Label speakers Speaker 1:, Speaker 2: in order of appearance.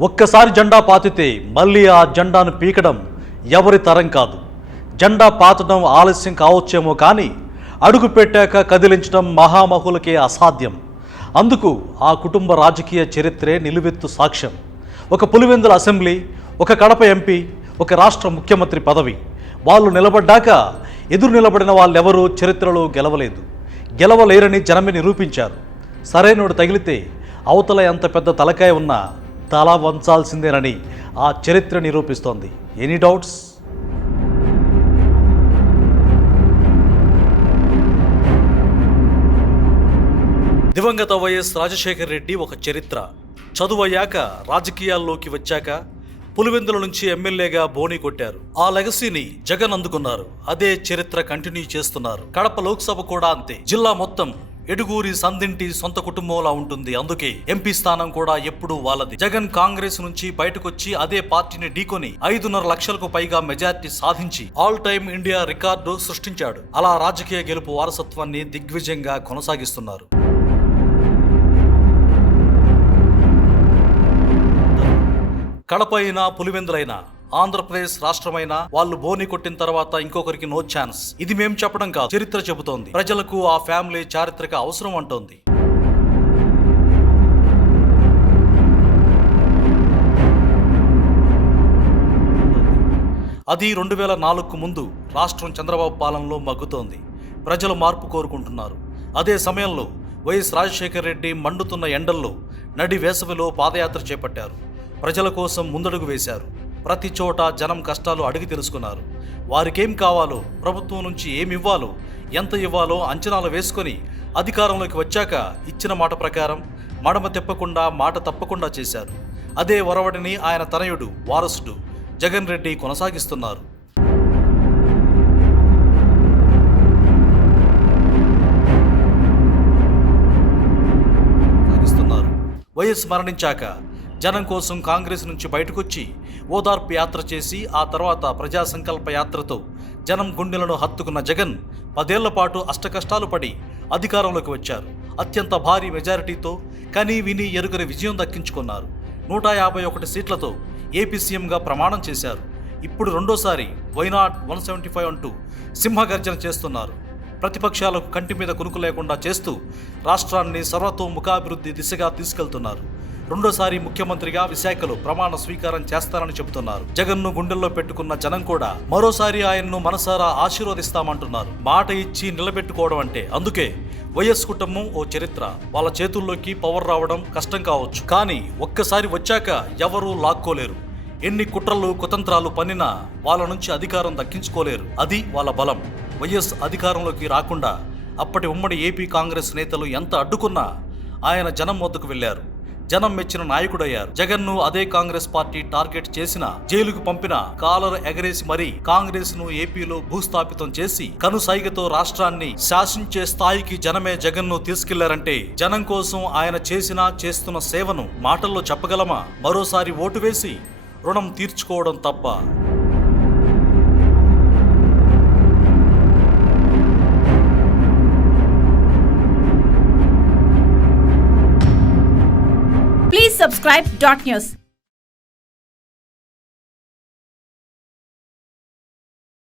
Speaker 1: ఒక్కసారి జెండా పాతితే మళ్ళీ ఆ జెండాను పీకడం ఎవరి తరం కాదు. జెండా పాతడం ఆలస్యం కావచ్చేమో కానీ అడుగు పెట్టాక కదిలించడం మహామహులకే అసాధ్యం. అందుకు ఆ కుటుంబ రాజకీయ చరిత్రే నిలువెత్తు సాక్ష్యం. ఒక పులివెందుల అసెంబ్లీ ఒక కడప ఎంపీ ఒక రాష్ట్ర ముఖ్యమంత్రి పదవి. వాళ్ళు నిలబడ్డాక ఎదురు నిలబడిన వాళ్ళెవరూ చరిత్రలో గెలవలేదు. గెలవలేరని జనమే నిరూపించారు. సరైనోడు తగిలితే అవతల ఎంత పెద్ద తలకాయ ఉన్నా తల వంచాల్సిందేనని ఆ చరిత్ర నిరూపిస్తోంది. ఎనీ డౌట్స్ దివంగత వైఎస్ రాజశేఖర రెడ్డి ఒక చరిత్ర. చదువయ్యాక రాజకీయాల్లోకి వచ్చాక పులివెందుల నుంచి ఎమ్మెల్యేగా బోని కొట్టారు. ఆ లెగసీని జగన్ అందుకున్నారు. అదే చరిత్ర కంటిన్యూ చేస్తున్నారు. కడప లోక్సభ కూడా అంతే. జిల్లా మొత్తం ఎడుగూరి సందింటి సొంత కుటుంబంలా ఉంటుంది. అందుకే ఎంపీ స్థానం కూడా ఎప్పుడూ వాళ్ళది. జగన్ కాంగ్రెస్ నుంచి బయటకొచ్చి అదే పార్టీని ఢీకొని ఐదున్నర లక్షలకు పైగా మెజార్టీ సాధించి ఆల్ టైమ్ ఇండియా రికార్డు సృష్టించాడు. అలా రాజకీయ గెలుపు వారసత్వాన్ని దిగ్విజయంగా కొనసాగిస్తున్నారు. కడపైనా పులివెందులైనా ఆంధ్రప్రదేశ్ రాష్ట్రమైన వాళ్ళు బోని కొట్టిన తర్వాత ఇంకొకరికి నో ఛాన్స్. ఇది మేం చెప్పడం కాదు చరిత్ర చెబుతోంది. ప్రజలకు ఆ ఫ్యామిలీ చారిత్రక అవసరం అంటోంది. అది రెండు వేల నాలుగుకు ముందు రాష్ట్రం చంద్రబాబు పాలనలో మగ్గుతోంది. ప్రజలు మార్పు కోరుకుంటున్నారు. అదే సమయంలో వైఎస్ రాజశేఖర రెడ్డి మండుతున్న ఎండల్లో నడి వేసవిలో పాదయాత్ర చేపట్టారు. ప్రజల కోసం ముందడుగు వేశారు. ప్రతి చోట జనం కష్టాలు అడిగి తెలుసుకున్నారు. వారికేం కావాలో ప్రభుత్వం నుంచి ఏమి ఇవ్వాలో ఎంత ఇవ్వాలో అంచనాలు వేసుకొని అధికారంలోకి వచ్చాక ఇచ్చిన మాట ప్రకారం మడమ తిప్పకుండా మాట తప్పకుండా చేశారు. అదే ఒరవడిని ఆయన తనయుడు వారసుడు జగన్ రెడ్డి కొనసాగిస్తున్నారు. సాగిస్తున్నారు వైఎస్ మరణించాక జనం కోసం కాంగ్రెస్ నుంచి బయటకొచ్చి ఓదార్పు యాత్ర చేసి ఆ తర్వాత ప్రజా సంకల్ప యాత్రతో జనం గుండెలను హత్తుకున్న జగన్ పదేళ్ళ పాటు అష్టకష్టాలు పడి అధికారంలోకి వచ్చారు. అత్యంత భారీ మెజారిటీతో కని విని ఎరుగని విజయం దక్కించుకున్నారు. నూట యాభై ఒకటి సీట్లతో ఏపీ సీఎంగా ప్రమాణం చేశారు. ఇప్పుడు రెండోసారి వైనాట్ వన్ సెవెంటీ ఫైవ్ అంటూ సింహగర్జన చేస్తున్నారు. ప్రతిపక్షాలకు కంటి మీద కునుకు లేకుండా చేస్తూ రాష్ట్రాన్ని సర్వతోముఖాభివృద్ధి దిశగా తీసుకెళ్తున్నారు. రెండోసారి ముఖ్యమంత్రిగా విశాఖలో ప్రమాణ స్వీకారం చేస్తారని చెబుతున్నారు. జగన్ను గుండెల్లో పెట్టుకున్న జనం కూడా మరోసారి ఆయన్ను మనసారా ఆశీర్వదిస్తామంటున్నారు. మాట ఇచ్చి నిలబెట్టుకోవడం అంటే అందుకే వైఎస్ కుటుంబం ఓ చరిత్ర. వాళ్ళ చేతుల్లోకి పవర్ రావడం కష్టం కావచ్చు. కానీ ఒక్కసారి వచ్చాక ఎవరూ లాక్కోలేరు. ఎన్ని కుట్రలు కుతంత్రాలు పన్నినా వాళ్ళ నుంచి అధికారం దక్కించుకోలేరు. అది వాళ్ళ బలం. వైఎస్ అధికారంలోకి రాకుండా అప్పటి ఉమ్మడి ఏపీ కాంగ్రెస్ నేతలు ఎంత అడ్డుకున్నా ఆయన జనం వద్దకు వెళ్ళారు జనం మెచ్చిన నాయకుడయ్యారు. జగన్ను అదే కాంగ్రెస్ పార్టీ టార్గెట్ చేసిన జైలుకు పంపిన కాలర్ ఎగరేసి మరీ కాంగ్రెస్ను ఏపీలో భూస్థాపితం చేసి కనుసైగతో రాష్ట్రాన్ని శాసించే స్థాయికి జనమే జగన్ను తీసుకెళ్ళారంటే జనం కోసం ఆయన చేసిన చేస్తున్న సేవను మాటల్లో చెప్పగలమా? మరోసారి ఓటు వేసి రుణం తీర్చుకోవడం తప్ప.
Speaker 2: Subscribe dot news.